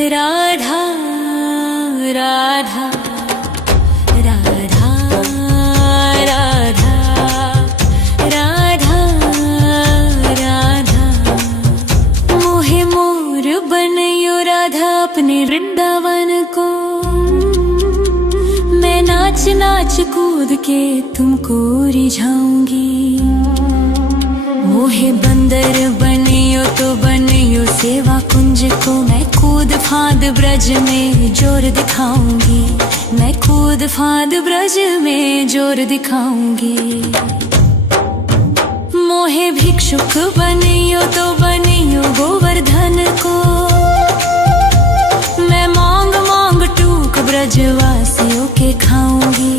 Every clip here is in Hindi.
राधा राधा राधा राधा राधा राधा मोहे मोर बनयो राधा अपने वृंदावन को। मैं नाच नाच कूद के तुमको रिझाऊंगी। मोहे बंदर बनियो तो बनियो सेवा कुंज को। मैं कूद फांद ब्रज में जोर दिखाऊंगी। मैं कूद फांद ब्रज में जोर दिखाऊंगी। मोहे भिक्षुक बनियो तो बनियो गोवर्धन को। मैं मांग मांग टूक ब्रजवासियों के खाऊंगी।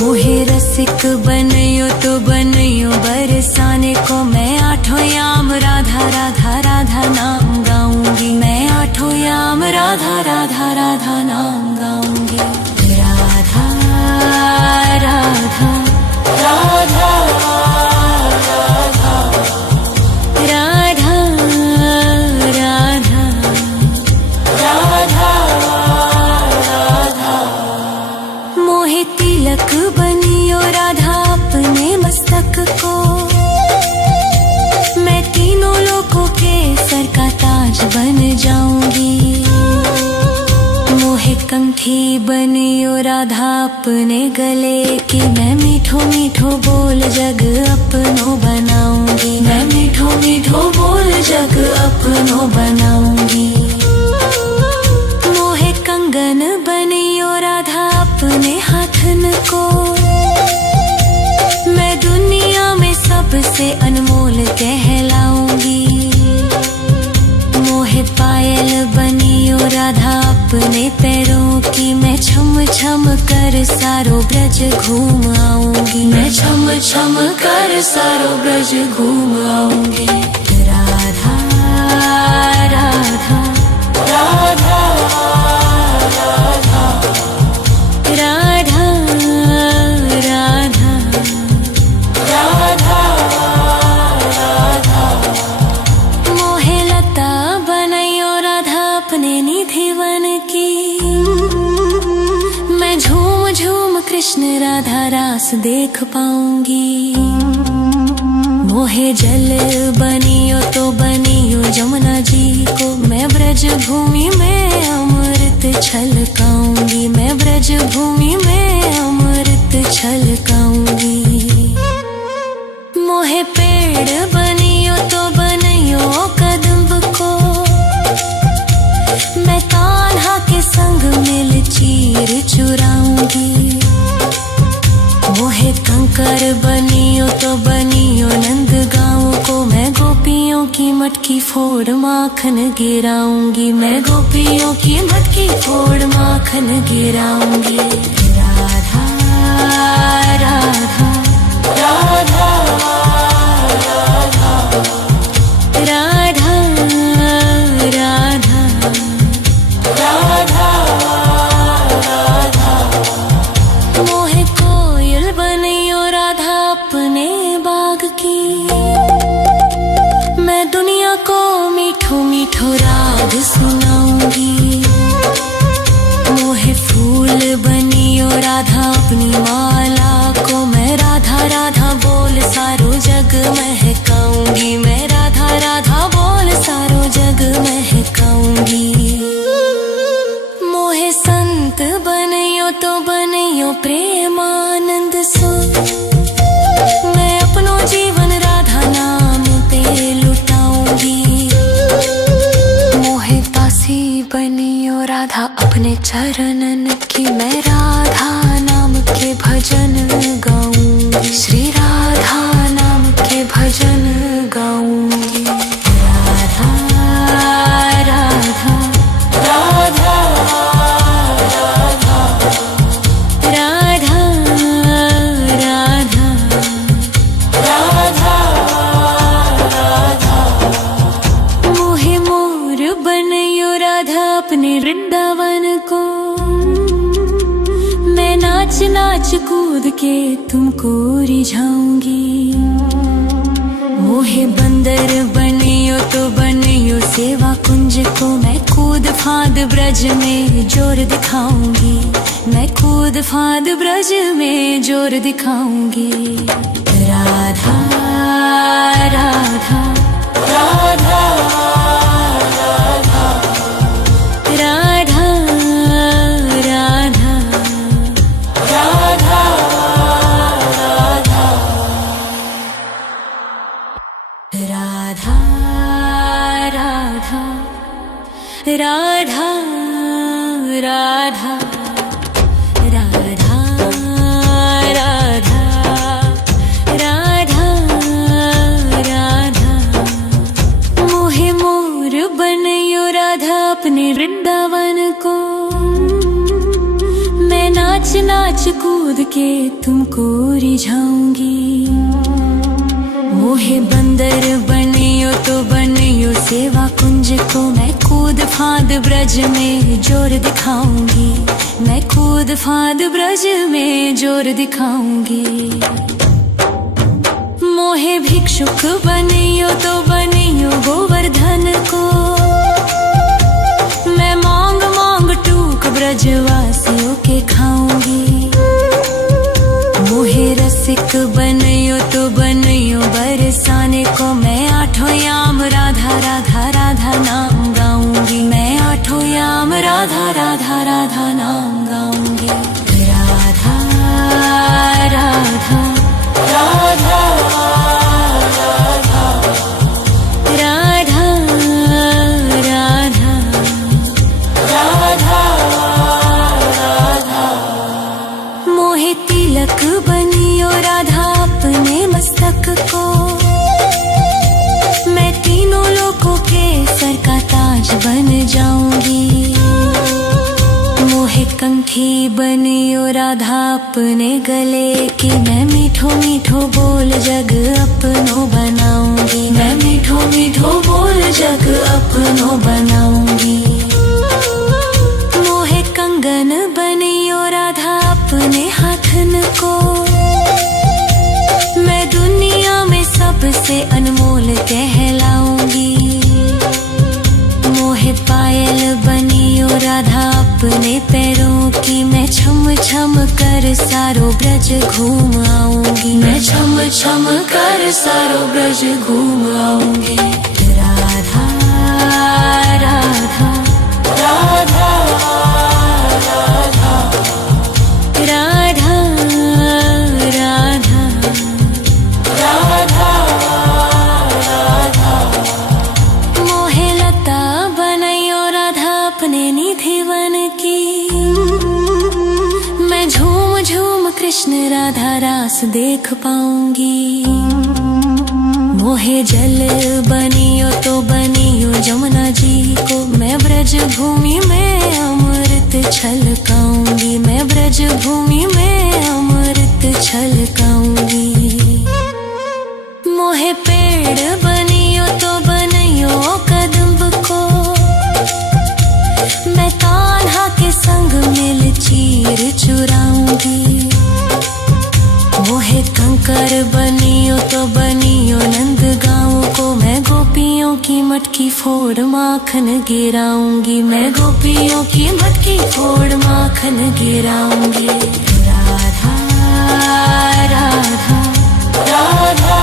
मोहे रसिक बनियो तो बनियो बरसाने को। मैं आठों याम राधा राधा राधा नाम गाऊंगी। मैं आठों याम राधा राधा राधा नाम गाऊंगी। राधा राधा राधा राधा राधा राधा राधा। मोहे तिलक बनियो राधा अपने मस्तक को। मैं तीनों लोगों के सर का ताज बन जाऊंगी। मोहे कंठी बनियो राधा अपने गले की। मैं मीठो मीठो बोल जग अपनो बनाऊंगी। मैं मीठो मीठो बोल जग अपनो बनाऊंगी। मोहे कंगन बनियो राधा अपने हाथन को। मैं दुनिया में सबसे अनमोल कहलाऊंगी। मोहे पायल बनियो राधा अपने पैरों की। मैं छम छम कर सारो ब्रज घूम आऊंगी। मैं छम छम कर सारो ब्रज घूम आऊंगी। राधा राधा राधा राधा राधा राधा राधा राधा। मोहे लता बनयो राधा अपने निधिवन की। मैं झूम झूम कृष्ण राधा रास देख पाऊंगी। मोहे जल बनियो तो बनियो जमुना जी को। मैं ब्रज भूमि में अमृत छलकाऊंगी। मैं ब्रज भूमि में अमृत छलकाऊंगी। मोहे पेड़ बनियो तो बनियो कदम्ब को। मैं कान्हा के संग मिल चीर चुराऊंगी। मोहे कंकर बनियो तो बनियो नंद गाँव को। मैं गोपियों की मटकी फोड़ माखन गिराऊंगी। मैं गोपियों की मटकी फोड़ माखन गिराऊंगी। राधा राधा राधा राधा राधा राधा राधा राधा। मोहे कोयल बनियो राधा अपने बाग की। मैं दुनिया को मीठो मीठो राग सुनाऊंगी। मोहे फूल बनियो राधा अपनी माला को। मैं राधा राधा बोल सारो जग महकाऊंगी। मैं राधा राधा बोल सारो जग महकाऊंगी। मोहे संत बनियो तो बनियो प्रेमानंद सो। मैं अपनो जीवन राधा नाम पे लुटाऊंगी। मोहे दासी बनियो राधा अपने चरणन की। मैं राधा नाम के भजन गाऊंगी। श्री राधा नाम के भजन गाऊंगी। राधा राधा राधा राधा राधा राधा राधा राधा। मोहे मोर बनयो राधा अपने वृंदावन को। मैं नाच नाच कूद के तुमको रिझाऊंगी। मोहे बंदर बनियो तो बनियो सेवा कुंज को। मैं फांद ब्रज में जोर दिखाऊंगी, मैं कूद फांद ब्रज में जोर दिखाऊंगी। राधा राधा राधा राधा राधा राधा राधा राधा राधा राधा राधा राधा राधा राधा राधा मोहे मोर बनयो राधा अपने वृंदावन को, मैं नाच नाच कूद के तुमको रिझाऊंगी। मोहे बंदर बनियो तो बनियो सेवा कुंज को, मैं कूद फांद ब्रज में जोर दिखाऊंगी, मैं कूद फांद ब्रज में जोर दिखाऊंगी। मोहे भिक्षुक बनियो तो बनियो गोवर्धन को, मैं मांग मांग टूक ब्रजवासियों के खाऊंगी। मोहे रसिक बनियो तो बनियो बरसाने को, मैं आठों याम राधा राधा राधा नाम गाऊंगी, मैं आठों याम राधा राधा राधा नाम गाऊंगी। राधा राधा राधा राधा राधा राधा राधा मोहे तिलक बनियो राधा अपने मस्तक को, मैं तीनों लोगों के सर का ताज बन जाऊंगी। मोहे कंठी बनियो राधा अपने गले की, मैं मीठो मीठो बोल जग अपनो बनाऊंगी, मैं मीठो मीठो बोल जग अपनो बनाऊंगी। मोहे कंगन बनियो राधा अपने हाथन को, मैं दुनिया में सबसे अनमोल कहलाऊंगी। मोहे पायल बनियो राधा अपने पैरों की, मैं छम छम कर सारो ब्रज घूम आऊंगी, मैं छम छम कर सारो ब्रज घूम आऊंगी। राधा राधा राधा राधा राधा राधा राधा राधा मोहे लता बनयो राधा अपने निधि वन की, मैं झूम झूम कृष्ण राधा रास देख पाऊंगी। मोहे जल बनियो तो बनियो जमुना जी को, मैं ब्रज भूमि में अमृत छलकाऊंगी, मैं ब्रज भूमि में अमृत छलकाऊंगी। मोहे पेड़ बनियो तो बनियो कदम्ब को, मैं कान्हा के संग मिल चीर चुराऊंगी। मोहे कंकर बनियो तो बनियो नंद गाँव को, मैं गोपियों की मटकी फोड़ माखन गिराऊंगी, मैं गोपियों की मटकी फोड़ माखन गिराऊंगी। राधा राधा राधा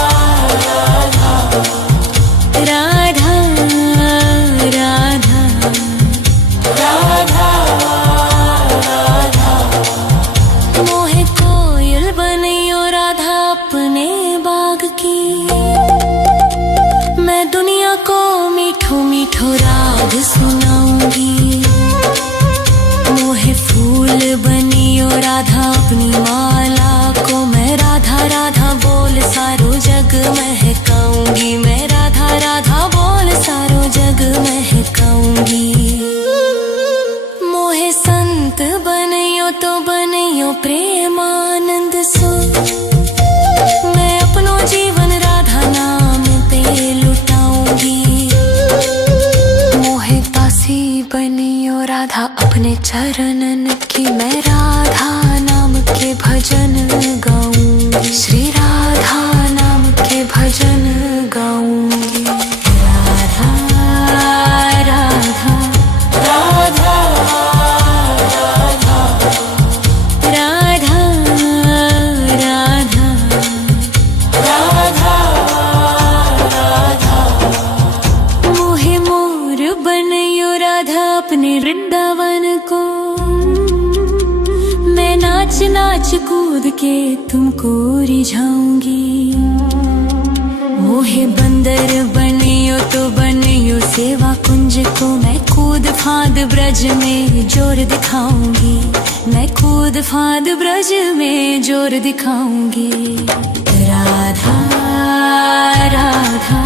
राधा राधा राधा राधा राधा मोहे कोयल बनियो राधा अपने बाग की, मैं दुनिया को मीठो मीठो राग सुनाऊंगी। मोहे फूल बनियो राधा अपनी माला को, मैं राधा राधा बोल सारो जग महकाऊंगी, मैं राधा राधा बोल सारो जग महकाऊंगी। मोहे संत बनियो तो बनियो प्रेमानंद सो, मैं अपनो जीवन राधा नाम पे लुटाऊंगी। मोहे दासी बनियो राधा अपने चरणन की, मैं राधा नाम के भजन गाऊंगी, श्री राधा नाम के भजन गाऊंगी। राधा राधा के तुमको रिझाऊंगी। मोहे बंदर बनियो तो बनियो सेवा कुंज को, मैं कूद फाद ब्रज में जोर दिखाऊंगी। मैं कूद फाद ब्रज में जोर दिखाऊंगी। राधा राधा